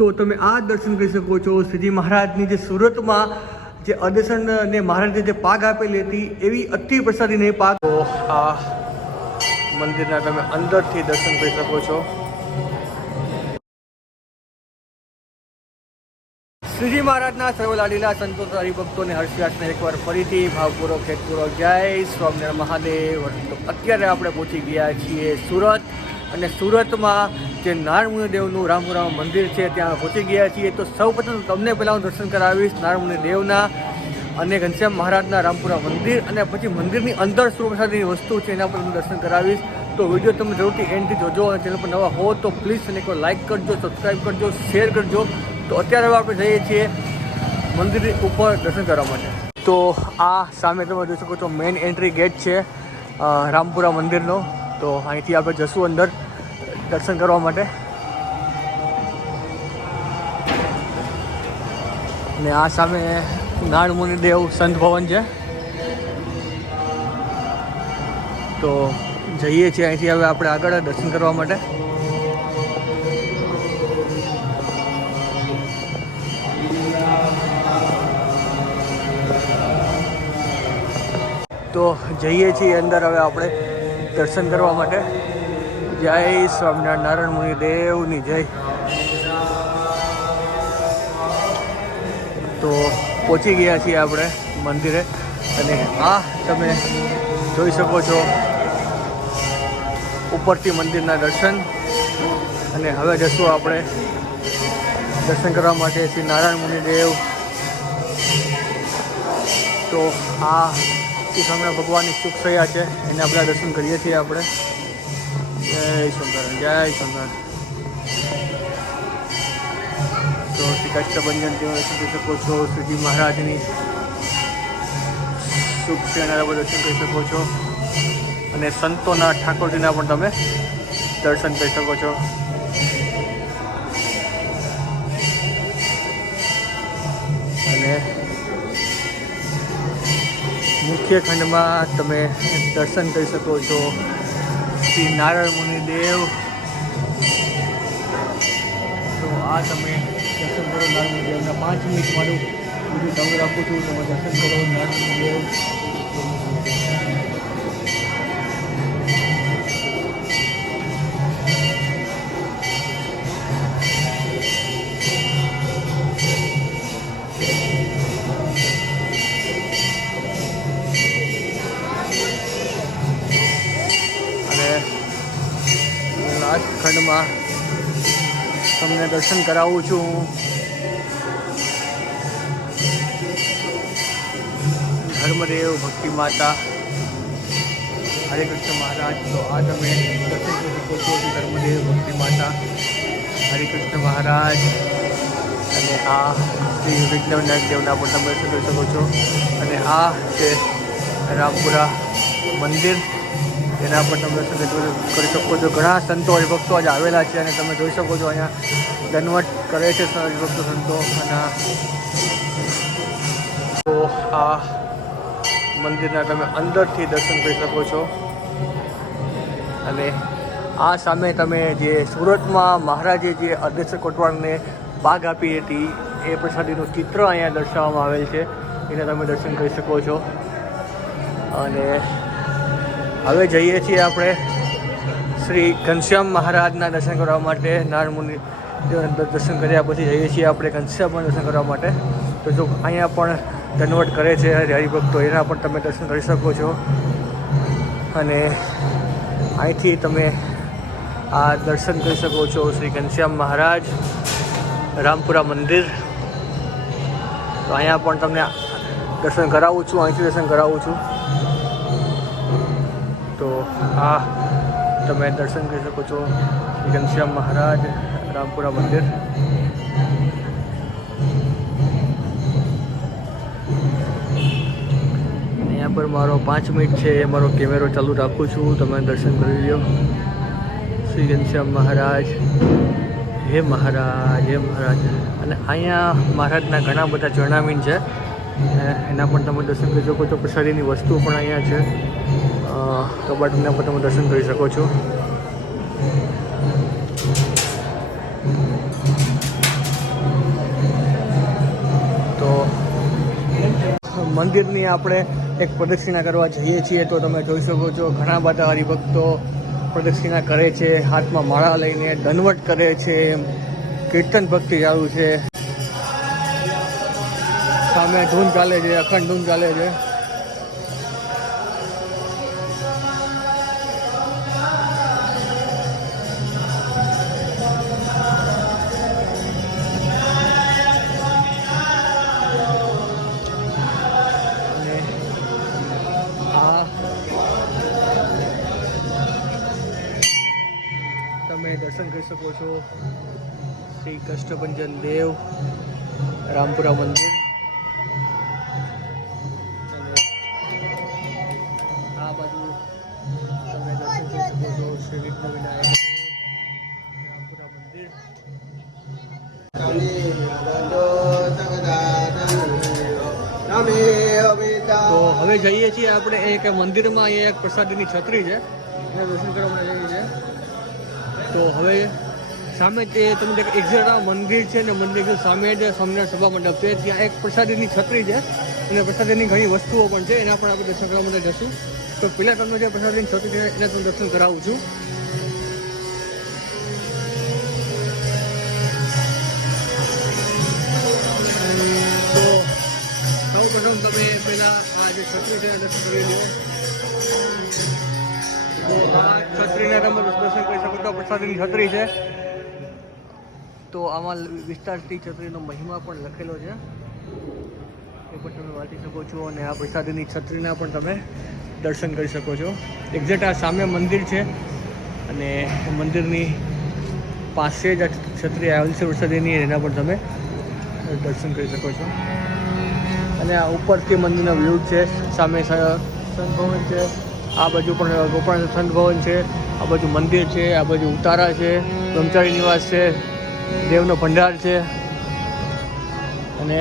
તો તમે આ દર્શન કરી શકો છો શ્રીજી મહારાજની જે સુરતમાં જે અદર્શન ને મહારાજે જે પાગ આપેલી હતી એવી અતિ પ્રસાદીની પાગ. તો આ મંદિરના તમે અંદરથી દર્શન કરી શકો છો. શ્રીજી મહારાજના સર્વલાડીલા સંતો હરિભક્તોને હર્ષવ્યાસને એકવાર ફરીથી ભાવપૂર્વક ખેતપૂર્વક જય સ્વામિનારાયણ મહાદેવ. અત્યારે આપણે પહોંચી ગયા છીએ સુરત, અને સુરતમાં જે નારણમુનિ દેવનું રામપુરામાં મંદિર છે ત્યાં પહોંચી ગયા છીએ. તો સૌપ્રથમ તમને પહેલાં હું દર્શન કરાવીશ નારણમુનિ દેવના અને ઘનશ્યામ મહારાજના રામપુરા મંદિર, અને પછી મંદિરની અંદર સુપ્રસાદીની વસ્તુ છે એના પર હું દર્શન કરાવીશ. તો વિડીયો તમે જરૂરથી એન્ડથી જોજો, અને ચેનલ પર નવા હો તો પ્લીઝ અને એકવાર લાઇક કરજો, સબસ્ક્રાઈબ કરજો, શેર કરજો. તો અત્યારે હવે આપણે જઈએ છીએ મંદિર ઉપર દર્શન કરવા માટે. તો આ સામે તમે જોઈ શકો છો મેઇન એન્ટ્રી ગેટ છે રામપુરા મંદિરનો. તો અહીંથી આપણે જશું અંદર દર્શન કરવા માટે. ને આ સામે નારણમુનિ દેવ સંત ભવન છે. તો જઈએ છીએ અહીંથી હવે આપણે આગળ દર્શન કરવા માટે. તો જઈએ છીએ અંદર હવે આપણે દર્શન કરવા માટે. જય સ્વામિનારાયણ, નારણમુનિ દેવની જય. તો પહોંચી ગયા છીએ આપણે મંદિરે, અને આ તમે જોઈ શકો છો ઉપરથી મંદિરના દર્શન. અને હવે જશું આપણે દર્શન કરવા માટે શ્રી નારાયણમુનિ દેવ. તો આ શ્રી સ્વામિનારાયણ ભગવાનની સુખસૈયા છે, એને આપણે દર્શન કરીએ છીએ આપણે. જય સ્વામિનારાયણ, જય સ્વામિનારાયણ. તો શ્રી કષ્ટભંજન દેવ દર્શન કરી શકો છો. શ્રીજી મહારાજની સુખસૈયાના દર્શન કરી શકો છો, અને સંતોના ઠાકોરજીના પણ તમે દર્શન કરી શકો છો. અને મુખ્ય ખંડમાં તમે દર્શન કરી શકો છો શ્રી નારાયણમુનિ દેવ. તો આ તમે દર્શન કરો નારાયણમુનિ દેવના. 5 મિનિટ મારું બધું ચાલુ રાખું છું, તમે દર્શન કરો નારાયણમુનિ દેવ. ખંડમાં તમને દર્શન કરાવું છું. ધર્મદેવ, ભક્તિ માતા, હરે કૃષ્ણ મહારાજ. તો આ તમે દર્શન કરી શકો છો ધર્મદેવ, ભક્તિ માતા, હરે કૃષ્ણ મહારાજ. અને આ શ્રી વિઘ્નવિનાયક દેવના પણ તમે દર્શન કરી શકો છો. અને આ છે રામપુરા મંદિર, એના પર તમે દર્શન કરી શકો છો. ઘણા સંતો હરિભક્તો આજે આવેલા છે, અને તમે જોઈ શકો છો અહીંયા દંડવત કરે છે હરિભક્તો સંતો. અને તો આ મંદિરના તમે અંદરથી દર્શન કરી શકો છો. અને આ સામે તમે જે સુરતમાં મહારાજે જે અદર્શન કોટવાળને પાગ આપી હતી એ પ્રસાદીનું ચિત્ર અહીંયા દર્શાવવામાં આવેલ છે, એને તમે દર્શન કરી શકો છો. અને હવે જઈએ છીએ આપણે શ્રી ઘનશ્યામ મહારાજના દર્શન કરવા માટે. નારણમુનિ દર્શન કર્યા પછી જઈએ છીએ આપણે ઘનશ્યામના દર્શન કરવા માટે. તો જો અહીંયા પણ દંડવત કરે છે હરિભક્તો, એના પણ તમે દર્શન કરી શકો છો. અને અહીંથી તમે આ દર્શન કરી શકો છો શ્રી ઘનશ્યામ મહારાજ રામપુરા મંદિર. તો અહીંયા પણ તમને દર્શન કરાવું છું, અહીંથી દર્શન કરાવું છું. તો આ તમે દર્શન કરી શકો છો શ્રી ઘનશ્યામ મહારાજ રામપુરા મંદિર. અહીંયા પર મારો 5 મિનિટ છે, મારો કેમેરો ચાલુ રાખું છું, તમે દર્શન કરી લો. શ્રી ઘનશ્યામ મહારાજ, હે મહારાજ, હે મહારાજ. અને અહીંયા મહારાજના ઘણા બધા જર્નામીન છે, એના પણ તમે દર્શન કરી શકો છો. પ્રસાદીની વસ્તુઓ પણ અહીંયા છે, કબાટના પણ તમે દર્શન કરી શકો છો. મંદિરની આપણે એક પ્રદક્ષિણા કરવા જઈએ છીએ. તો તમે જોઈ શકો છો ઘણા બધા હરિભક્તો પ્રદક્ષિણા કરે છે, હાથમાં માળા લઈને દંડવત કરે છે, કીર્તન ભક્તિ ચાલુ છે, સામે ધૂન ચાલે છે, અખંડ ધૂન ચાલે છે. તમે દર્શન કરી શકો છો શ્રી કષ્ટભંજન દેવ રામપુરા મંદિર. અને આ બાજુ તમે દર્શન કરી શકો છો શ્રી વિઘ્ન વિનાયક રામપુરા મંદિર. તો હવે જઈએ છીએ આપણે એક મંદિરમાં. અહીંયા એક પ્રસાદીની છત્રી છે, એના દર્શન કરવા માટે જઈએ છીએ. તો હવે સામે જે તમને એક્ઝેક્ટ મંદિર છે ને, મંદિર સામે જ સ્વામિનારાયણ સભા મંડપ છે, ત્યાં એક પ્રસાદીની છત્રી છે અને પ્રસાદીની ઘણી વસ્તુઓ પણ છે, એના પણ આપણે દર્શન કરવા માટે જશું. તો પહેલાં તમને જે પ્રસાદીની છત્રી છે એના તમને દર્શન કરાવું છું. તો સૌ પ્રથમ તમે પહેલાં આ જે છત્રી છે દર્શન કરી લો. તો આ છત્રીને તમે દર્શન કરી શકો છો. પ્રસાદીની છત્રી છે. તો આમાં વિસ્તારથી છત્રીનો મહિમા પણ લખેલો છે, એ પણ તમે વાંચી શકો છો. અને આ પ્રસાદીની છત્રીના પણ તમે દર્શન કરી શકો છો. એક્ઝેક્ટ આ સામે મંદિર છે અને મંદિરની પાસે જ આ છત્રી આવેલી છે પ્રસાદીની, એના પણ તમે દર્શન કરી શકો છો. અને આ ઉપરથી મંદિરનો વ્યૂ છે. સામે સંત ભવન છે, આ બાજુ પણ ગોપાલ સંત ભવન છે, આ બાજુ મંદિર છે, આ બાજુ ઉતારા છે, બ્રહ્મચારી નિવાસ છે, દેવનો ભંડાર છે. અને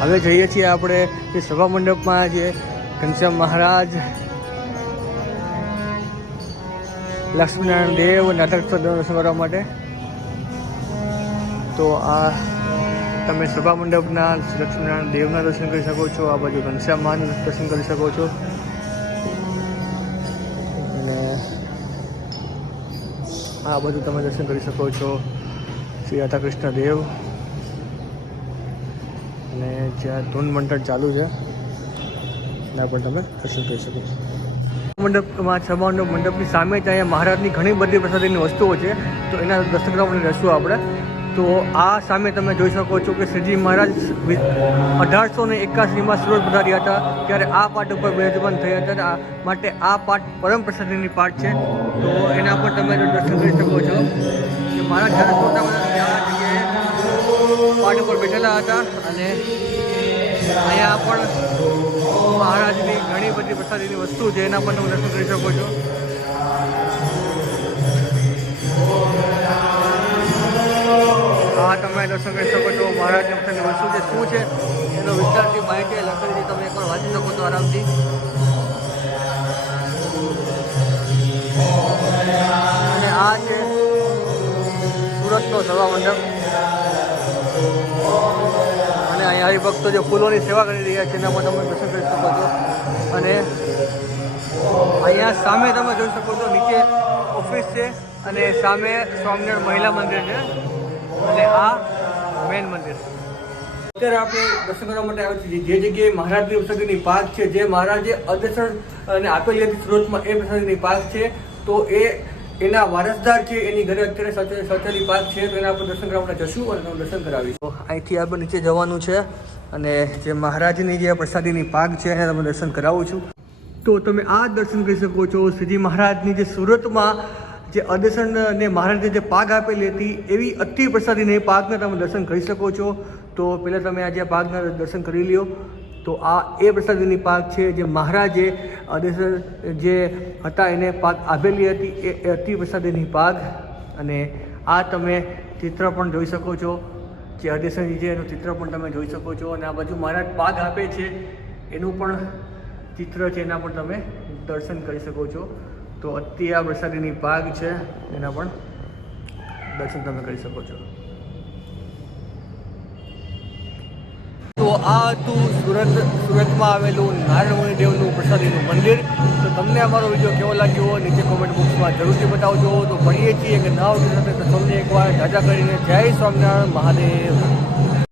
હવે જઈએ છીએ આપણે જે સભા મંડપમાં જે ઘનશ્યામ મહારાજ, લક્ષ્મીનારાયણ દેવ નાટક દર્શન કરવા માટે. તો આ તમે સભા મંડપના લક્ષ્મીનારાયણ દેવના દર્શન કરી શકો છો, આ બાજુ ઘનશ્યામ મહારાજના દર્શન કરી શકો છો. અને આ બધું તમે દર્શન કરી શકો છો શ્રી રાધાકૃષ્ણ દેવ. અને જ્યાં ધૂન મંડળ ચાલુ છે એના પણ તમે દર્શન કરી શકો છો. મંડપમાં સભા મંડપની સામે જ અહીંયા મહારાજની ઘણી બધી પ્રસાદીની વસ્તુઓ છે, તો એના દર્શન કરવા માટે જશું આપણે. તો આ સામે તમે જોઈ શકો છો કે શ્રીજી મહારાજ 1881માં સુરત પધાર્યા હતા, ત્યારે આ પાટ ઉપર બિરાજમાન થયા હતા. માટે આ પાટ પરમ પ્રસાદીની પાટ છે. તો એના પર તમે દર્શન કરી શકો છો કે મહારાજ જ્યારે પાટ ઉપર બેઠેલા હતા. અને અહીંયા પણ મહારાજની ઘણી બધી પ્રસાદીની વસ્તુ છે, એના પણ તમે દર્શન કરી શકો છો. હા, તમે દર્શન કરી શકો છો. મહારાજની પ્રસાદની વસ્તુ છે શું છે એનો વિસ્તારથી માહિતી લખેલી છે, તમે એકવાર વાંચી શકો છો આરામથી. અને આ છે સુરતનો સભા મંડપ. અને અહીંયા હરિભક્તો જે ફૂલોની સેવા કરી રહ્યા છે એના પણ તમે દર્શન કરી શકો છો. અને અહીંયા સામે તમે જોઈ શકો છો નીચે ઓફિસ છે અને સામે સ્વામિનારાયણ મહિલા મંદિર છે અને આ મેન મંદિર. અત્યારે આપણે દર્શન કરવા માટે આવ્યા છીએ જે જગ્યાએ મહારાજની પ્રસાદીની પાક છે, જે મહારાજે અદર્શન અને આપેલી હતી સુરતમાં, એ પ્રસાદીની પાક છે. તો એના વારસદાર છે, એની ઘરે અત્યારે સચેલી પાક છે. તો એના આપણે દર્શન કરવા માટે જશું અને તમે દર્શન કરાવીશું. અહીંથી આપણે નીચે જવાનું છે અને જે મહારાજની જે પ્રસાદીની પાક છે એને તમે દર્શન કરાવું છું. તો તમે આ દર્શન કરી શકો છો શ્રીજી મહારાજની જે સુરતમાં જે અદર્શન ને મહારાજે જે પાક આપેલી હતી એવી અતિ પ્રસાદીની પાકના તમે દર્શન કરી શકો છો. તો પહેલાં તમે આ જે પાકના દર્શન કરી લ્યો. તો આ એ પ્રસાદીની પાક છે જે મહારાજે અદર્શન જે હતા એને પાક આપેલી હતી, એ અતિ પ્રસાદીની પાક. અને આ તમે ચિત્ર પણ જોઈ શકો છો, જે અદર્શનજી છે એનું ચિત્ર પણ તમે જોઈ શકો છો. અને આ બાજુ મહારાજ પાક આપે છે એનું પણ ચિત્ર છે, એના પણ તમે દર્શન કરી શકો છો. તો અતિ આ પ્રસાદીની પાક છે એના પણ દર્શન તમે કરી શકો છો. તો તો આ હતું સુરતમાં આવેલું નારાયણ દેવનું પ્રસાદીનું મંદિર. તો તમને અમારો વિડીયો કેવો લાગ્યો નીચે કોમેન્ટ બોક્સમાં જરૂરથી બતાવજો. તો મળીએ છીએ કે નવા વિડીયો સાથે. તો તમને એકવાર જાજા કરીને જય સ્વામિનારાયણ મહાદેવ.